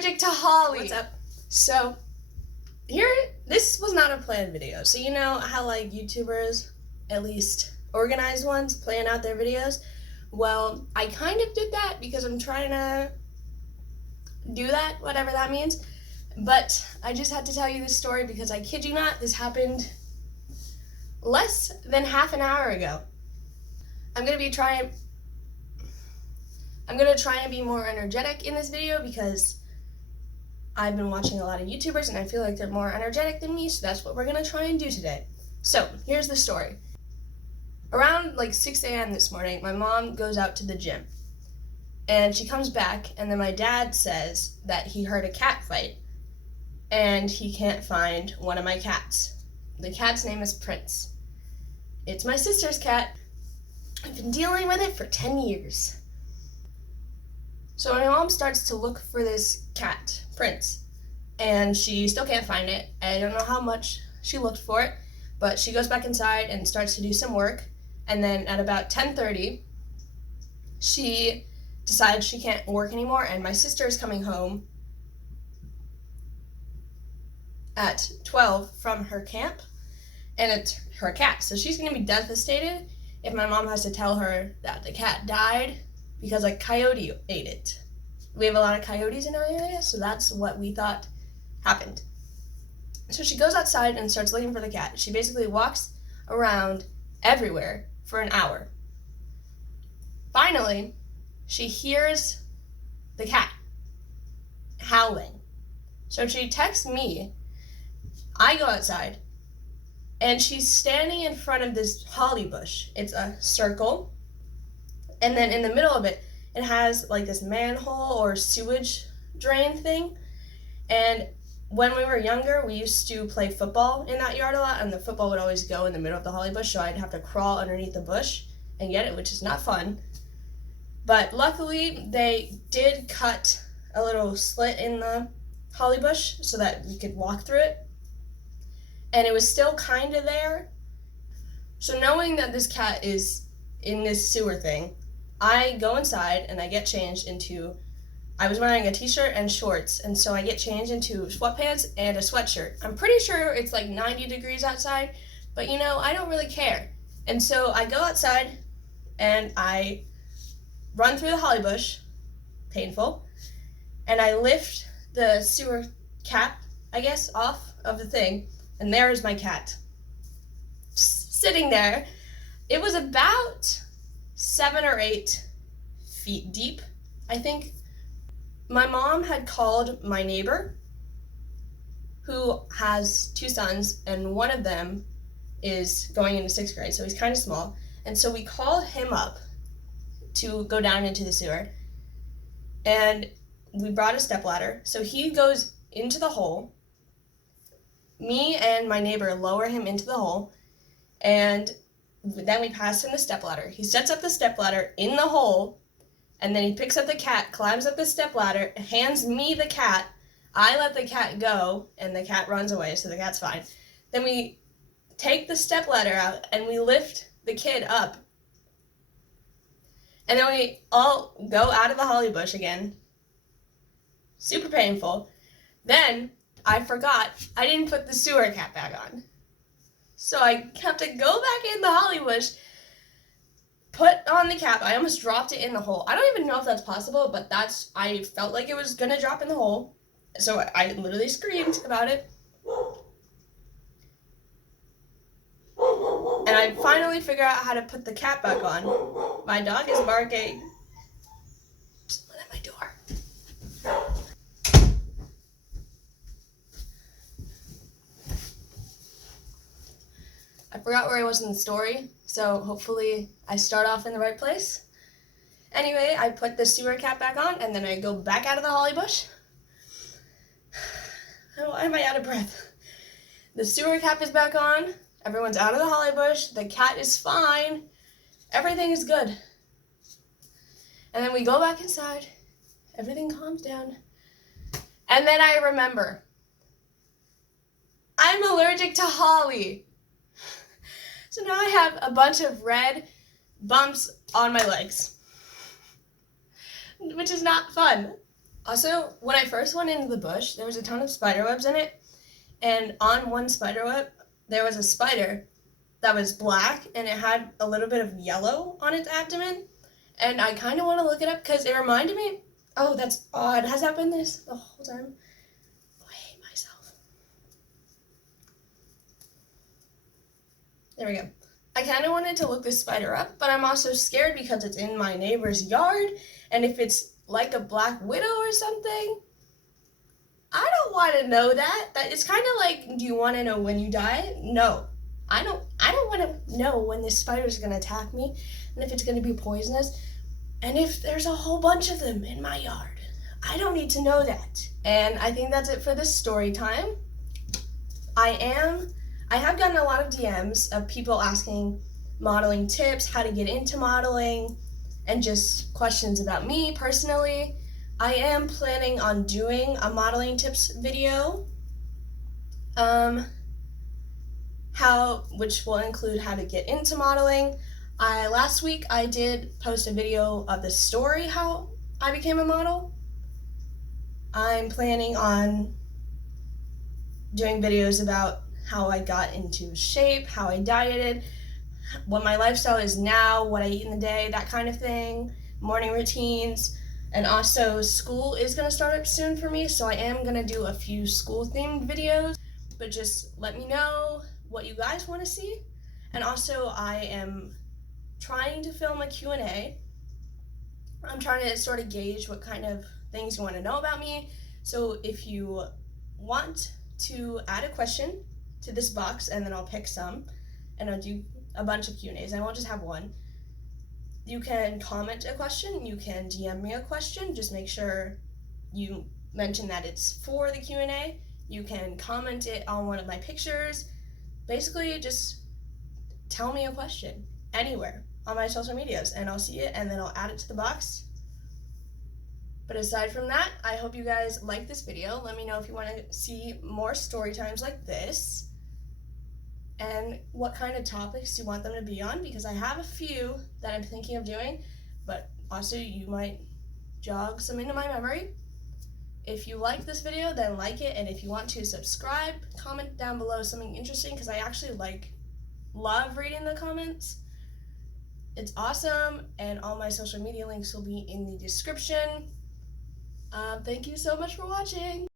allergic to holly. What's up? So, this was not a planned video. So you know how like YouTubers, at least organized ones, plan out their videos? Well, I kind of did that because I'm trying to do that, whatever that means. But I just had to tell you this story because I kid you not, this happened less than half an hour ago. I'm going to try and be more energetic in this video because I've been watching a lot of YouTubers and I feel like they're more energetic than me, so that's what we're going to try and do today. So, here's the story. Around like 6 a.m. this morning, my mom goes out to the gym. And she comes back, and then my dad says that he heard a cat fight, and he can't find one of my cats. The cat's name is Prince. It's my sister's cat. I've been dealing with it for 10 years. So my mom starts to look for this cat, Prince, and she still can't find it. I don't know how much she looked for it, but she goes back inside and starts to do some work, and then at about 10:30, she decides she can't work anymore, and my sister is coming home at 12 from her camp, and it's her cat. So she's going to be devastated if my mom has to tell her that the cat died because a coyote ate it. We have a lot of coyotes in our area, so that's what we thought happened. So she goes outside and starts looking for the cat. She basically walks around everywhere for an hour. Finally, she hears the cat howling. So she texts me. I go outside, and she's standing in front of this holly bush. It's a circle, and then in the middle of it, it has like this manhole or sewage drain thing. And when we were younger, we used to play football in that yard a lot, and the football would always go in the middle of the holly bush, so I'd have to crawl underneath the bush and get it, which is not fun. But luckily, they did cut a little slit in the holly bush so that we could walk through it. And it was still kind of there. So knowing that this cat is in this sewer thing, I go inside and I get changed into, I was wearing a t-shirt and shorts, and so I get changed into sweatpants and a sweatshirt. I'm pretty sure it's like 90 degrees outside, but you know, I don't really care. And so I go outside and I run through the holly bush, painful, and I lift the sewer cap, I guess, off of the thing, and there is my cat, sitting there. It was about 7 or 8 feet deep, I think. My mom had called my neighbor, who has 2 sons, and one of them is going into 6th grade, so he's kind of small, and so we called him up to go down into the sewer, and we brought a stepladder. So he goes into the hole. Me and my neighbor lower him into the hole, and then we pass him the stepladder. He sets up the stepladder in the hole, and then he picks up the cat, climbs up the stepladder, hands me the cat. I let the cat go, and the cat runs away, so the cat's fine. Then we take the stepladder out, and we lift the kid up. And then we all go out of the holly bush again. Super painful. Then I forgot I didn't put the sewer cap back on. So I have to go back in the holly bush, put on the cap. I almost dropped it in the hole. I don't even know if that's possible, but I felt like it was going to drop in the hole. So I literally screamed about it. And I finally figure out how to put the cap back on. My dog is barking. Someone at my door. I forgot where I was in the story, so hopefully I start off in the right place. Anyway, I put the sewer cap back on, and then I go back out of the holly bush. Why am I out of breath? The sewer cap is back on. Everyone's out of the holly bush. The cat is fine. Everything is good. And then we go back inside. Everything calms down. And then I remember, I'm allergic to holly. So now I have a bunch of red bumps on my legs, which is not fun. Also, when I first went into the bush, there was a ton of spider webs in it, and on one spider web, there was a spider that was black and it had a little bit of yellow on its abdomen. And I kind of want to look it up because it reminded me. Oh, that's odd. Has that been this the whole time? Oh, I hate myself. There we go. I kind of wanted to look this spider up, but I'm also scared because it's in my neighbor's yard, and if it's like a black widow or something, I don't want to know that. That it's kind of like, do you want to know when you die? No. I don't want to know when this spider's going to attack me and if it's going to be poisonous and if there's a whole bunch of them in my yard. I don't need to know that. And I think that's it for this story time. I have gotten a lot of DMs of people asking modeling tips, how to get into modeling, and just questions about me personally. I am planning on doing a modeling tips video, which will include how to get into modeling. Last week I did post a video of the story how I became a model. I'm planning on doing videos about how I got into shape, how I dieted, what my lifestyle is now, what I eat in the day, that kind of thing, morning routines. And also, school is going to start up soon for me, so I am going to do a few school-themed videos. But just let me know what you guys want to see. And also, I am trying to film a Q&A. I'm trying to sort of gauge what kind of things you want to know about me. So if you want to add a question to this box, and then I'll pick some, and I'll do a bunch of Q&As. I won't just have one. You can comment a question, you can DM me a question, just make sure you mention that it's for the Q&A. You can comment it on one of my pictures. Basically, just tell me a question anywhere on my social medias and I'll see it and then I'll add it to the box. But aside from that, I hope you guys like this video. Let me know if you want to see more story times like this and what kind of topics you want them to be on, because I have a few that I'm thinking of doing, but also you might jog some into my memory. If you like this video, then like it, and if you want to subscribe, comment down below something interesting, because I actually love reading the comments. It's awesome, and all my social media links will be in the description. Thank you so much for watching.